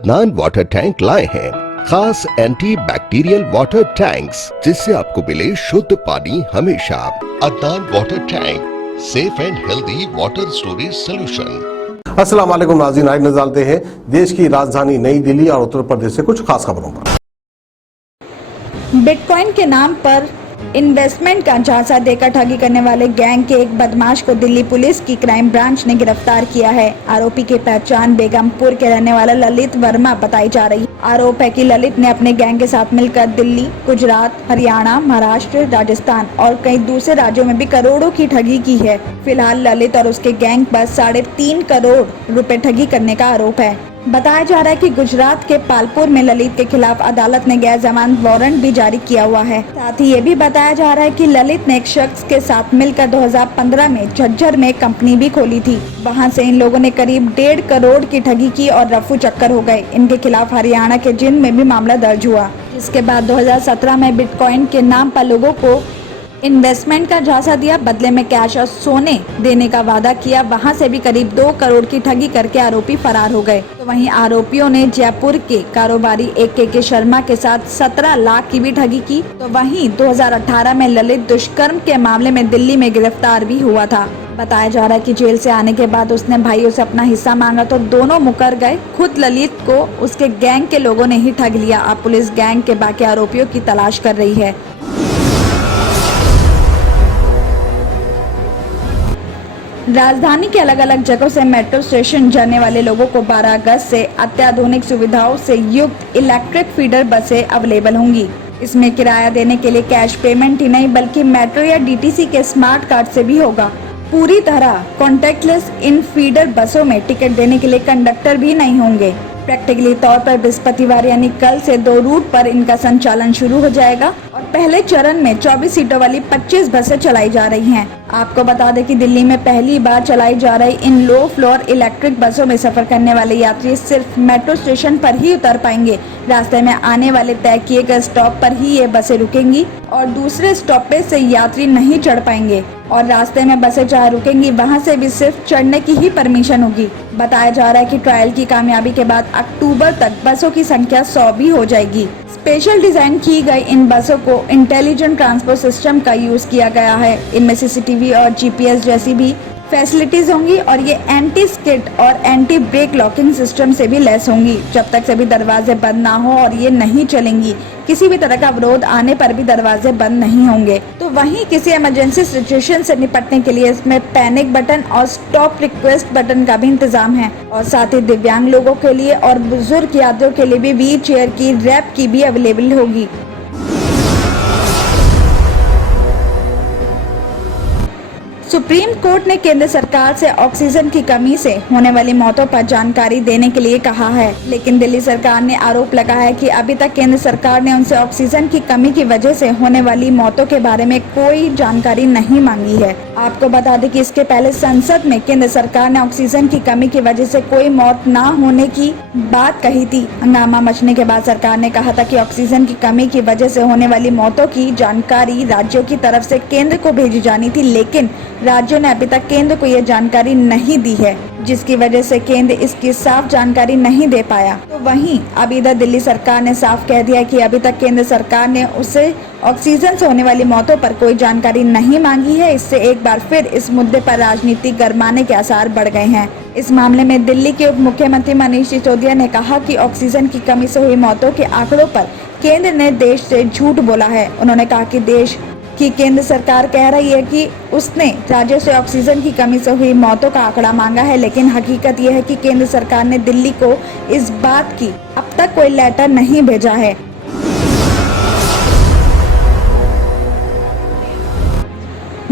Adnan water tank लाए हैं खास एंटी बैक्टीरियल वाटर टैंक्स, जिससे आपको मिले शुद्ध पानी हमेशा। Adnan water tank, safe and healthy water storage solution. अस्सलाम वालेकुम नाज़रीन, आज नजर डालते हैं देश की राजधानी नई दिल्ली और उत्तर प्रदेश से कुछ खास खबरों पर। बिटकॉइन के नाम पर इन्वेस्टमेंट का झांसा देकर ठगी करने वाले गैंग के एक बदमाश को दिल्ली पुलिस की क्राइम ब्रांच ने गिरफ्तार किया है। आरोपी की पहचान बेगमपुर के रहने वाला ललित वर्मा बताई जा रही है। आरोप है कि ललित ने अपने गैंग के साथ मिलकर दिल्ली, गुजरात, हरियाणा, महाराष्ट्र, राजस्थान और कई दूसरे राज्यों में भी करोड़ों की ठगी की है। फिलहाल ललित और उसके गैंग पर 3.5 करोड़ रुपए ठगी करने का आरोप है। बताया जा रहा है कि गुजरात के पालपुर में ललित के खिलाफ अदालत ने गैर जमानत वारंट भी जारी किया हुआ है। साथ ही ये भी बताया जा रहा है कि ललित ने एक शख्स के साथ मिलकर 2015 में झज्जर में कंपनी भी खोली थी। वहां से इन लोगों ने करीब 1.5 करोड़ की ठगी की और रफू चक्कर हो गए। इनके खिलाफ हरियाणा के जिंद में भी मामला दर्ज हुआ। इसके बाद 2017 में बिटकॉइन के नाम पर लोगों को इन्वेस्टमेंट का झांसा दिया, बदले में कैश और सोने देने का वादा किया। वहां से भी करीब 2 करोड़ की ठगी करके आरोपी फरार हो गए। तो वहीं आरोपियों ने जयपुर के कारोबारी के शर्मा के साथ 17 लाख की भी ठगी की। तो वहीं 2018 में ललित दुष्कर्म के मामले में दिल्ली में गिरफ्तार भी हुआ था। बताया जा रहा है कि जेल से आने के बाद उसने भाइयों से अपना हिस्सा मांगा तो दोनों मुकर गए। खुद ललित को उसके गैंग के लोगों ने ही ठग लिया। अब पुलिस गैंग के बाकी आरोपियों की तलाश कर रही है। राजधानी के अलग अलग जगहों से मेट्रो स्टेशन जाने वाले लोगों को 12 अगस्त से अत्याधुनिक सुविधाओं से युक्त इलेक्ट्रिक फीडर बसें अवेलेबल होंगी। इसमें किराया देने के लिए कैश पेमेंट ही नहीं बल्कि मेट्रो या डीटीसी के स्मार्ट कार्ड से भी होगा। पूरी तरह कॉन्टेक्टलेस इन फीडर बसों में टिकट देने के लिए कंडक्टर भी नहीं होंगे। प्रैक्टिकली तौर पर बृहस्पतिवार यानी कल से 2 रूट पर इनका संचालन शुरू हो जाएगा और पहले चरण में 24 सीटों वाली 25 बसें चलाई जा रही हैं। आपको बता दें कि दिल्ली में पहली बार चलाई जा रही इन लो फ्लोर इलेक्ट्रिक बसों में सफर करने वाले यात्री सिर्फ मेट्रो स्टेशन पर ही उतर पाएंगे। रास्ते में आने वाले तय किए गए स्टॉप पर ही ये बसें रुकेंगी और दूसरे स्टॉपेज से यात्री नहीं चढ़ पाएंगे और रास्ते में बसें जहाँ रुकेंगी वहाँ से भी सिर्फ चढ़ने की ही परमिशन होगी। बताया जा रहा है कि ट्रायल की कामयाबी के बाद अक्टूबर तक बसों की संख्या 100 भी हो जाएगी। स्पेशल डिजाइन की गई इन बसों को इंटेलिजेंट ट्रांसपोर्ट सिस्टम का यूज किया गया है। इनमें सीसीटीवी और जीपीएस जैसी भी फैसिलिटीज होंगी और ये एंटी स्किड और एंटी ब्रेक लॉकिंग सिस्टम से भी लैस होंगी। जब तक सभी दरवाजे बंद ना हो और ये नहीं चलेंगी, किसी भी तरह का अवरोध आने पर भी दरवाजे बंद नहीं होंगे। तो वहीं किसी इमरजेंसी सिचुएशन से निपटने के लिए इसमें पैनिक बटन और स्टॉप रिक्वेस्ट बटन का भी इंतजाम है और साथ ही दिव्यांग लोगों के लिए और बुजुर्ग यात्रियों के लिए भी व्हील चेयर की रैप की भी अवेलेबल होगी। सुप्रीम कोर्ट ने केंद्र सरकार से ऑक्सीजन की कमी से होने वाली मौतों पर जानकारी देने के लिए कहा है, लेकिन दिल्ली सरकार ने आरोप लगाया है कि अभी तक केंद्र सरकार ने उनसे ऑक्सीजन की कमी की वजह से होने वाली मौतों के बारे में कोई जानकारी नहीं मांगी है। आपको बता दें कि इसके पहले संसद में केंद्र सरकार ने ऑक्सीजन की कमी की वजह से कोई मौत न होने की बात कही थी। हंगामा मचने के बाद सरकार ने कहा था कि ऑक्सीजन की कमी की वजह से होने वाली मौतों की जानकारी राज्यों की तरफ से केंद्र को भेजी जानी थी, लेकिन राज्यों ने अभी तक केंद्र को यह जानकारी नहीं दी है, जिसकी वजह से केंद्र इसकी साफ जानकारी नहीं दे पाया। तो वहीं अब इधर दिल्ली सरकार ने साफ कह दिया कि अभी तक केंद्र सरकार ने उससे ऑक्सीजन से होने वाली मौतों पर कोई जानकारी नहीं मांगी है। इससे एक बार फिर इस मुद्दे पर राजनीति गरमाने के आसार बढ़ गए हैं। इस मामले में दिल्ली के उप मुख्यमंत्री मनीष सिसोदिया ने कहा कि ऑक्सीजन की कमी से हुई मौतों के आंकड़ों पर केंद्र ने देश से झूठ बोला है। उन्होंने कहा कि केंद्र सरकार कह रही है कि उसने राज्यों से ऑक्सीजन की कमी से हुई मौतों का आंकड़ा मांगा है, लेकिन हकीकत यह है कि केंद्र सरकार ने दिल्ली को इस बात की अब तक कोई लेटर नहीं भेजा है।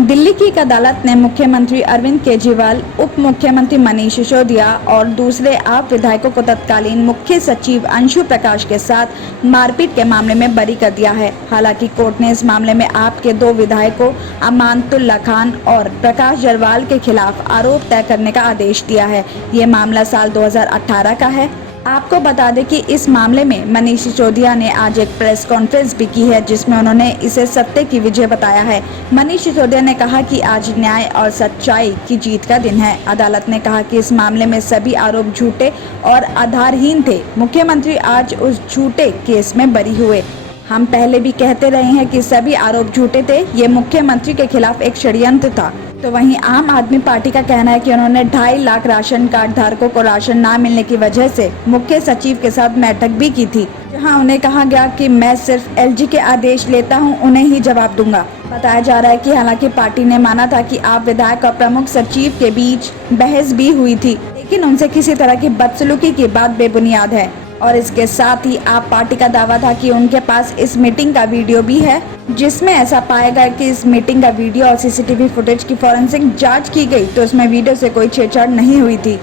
दिल्ली की एक अदालत ने मुख्यमंत्री अरविंद केजरीवाल, उप मुख्यमंत्री मनीष सिसोदिया और दूसरे आप विधायकों को तत्कालीन मुख्य सचिव अंशु प्रकाश के साथ मारपीट के मामले में बरी कर दिया है। हालांकि कोर्ट ने इस मामले में आप के 2 विधायकों अमानतुल्ला खान और प्रकाश जरवाल के खिलाफ आरोप तय करने का आदेश दिया है। ये मामला साल 2018 का है। आपको बता दें कि इस मामले में मनीष सिसोदिया ने आज एक प्रेस कॉन्फ्रेंस भी की है, जिसमें उन्होंने इसे सत्य की विजय बताया है। मनीष सिसोदिया ने कहा कि आज न्याय और सच्चाई की जीत का दिन है। अदालत ने कहा कि इस मामले में सभी आरोप झूठे और आधारहीन थे। मुख्यमंत्री आज उस झूठे केस में बरी हुए। हम पहले भी कहते रहे हैं कि सभी आरोप झूठे थे, ये मुख्यमंत्री के खिलाफ एक षड्यंत्र था। तो वहीं आम आदमी पार्टी का कहना है कि उन्होंने 2.5 लाख राशन कार्ड धारकों को राशन ना मिलने की वजह से मुख्य सचिव के साथ बैठक भी की थी, जहां उन्हें कहा गया कि मैं सिर्फ एलजी के आदेश लेता हूं, उन्हें ही जवाब दूंगा। बताया जा रहा है कि हालांकि पार्टी ने माना था कि आप विधायक और प्रमुख सचिव के बीच बहस भी हुई थी, लेकिन उनसे किसी तरह की बदसलूकी की बात बेबुनियाद है। और इसके साथ ही आप पार्टी का दावा था कि उनके पास इस मीटिंग का वीडियो भी है, जिसमें ऐसा पाया गया कि इस मीटिंग का वीडियो और सीसीटीवी फुटेज की फॉरेंसिक जांच की गई तो उसमें वीडियो से कोई छेड़छाड़ नहीं हुई थी।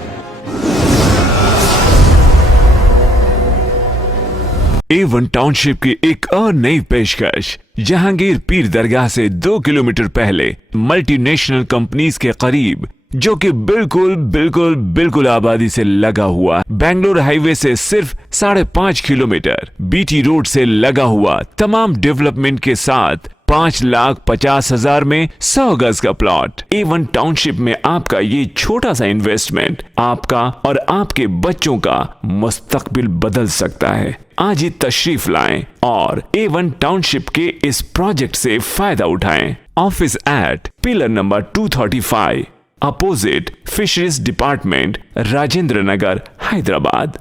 A1 टाउनशिप की एक और नई पेशकश। जहांगीर पीर दरगाह से 2 किलोमीटर पहले मल्टीनेशनल कंपनीज के करीब, जो कि बिल्कुल आबादी से लगा हुआ, बेंगलोर हाईवे से सिर्फ 5.5 किलोमीटर, बीटी रोड से लगा हुआ, तमाम डेवलपमेंट के साथ 5,50,000 में 100 गज का प्लॉट। A1 टाउनशिप में आपका ये छोटा सा इन्वेस्टमेंट आपका और आपके बच्चों का मुस्तकबिल बदल सकता है। आज ही तशरीफ लाएं और A1 टाउनशिप के इस प्रोजेक्ट से फायदा उठाएं। Office at pillar number 235, opposite fisheries department, Rajendra Nagar, Hyderabad.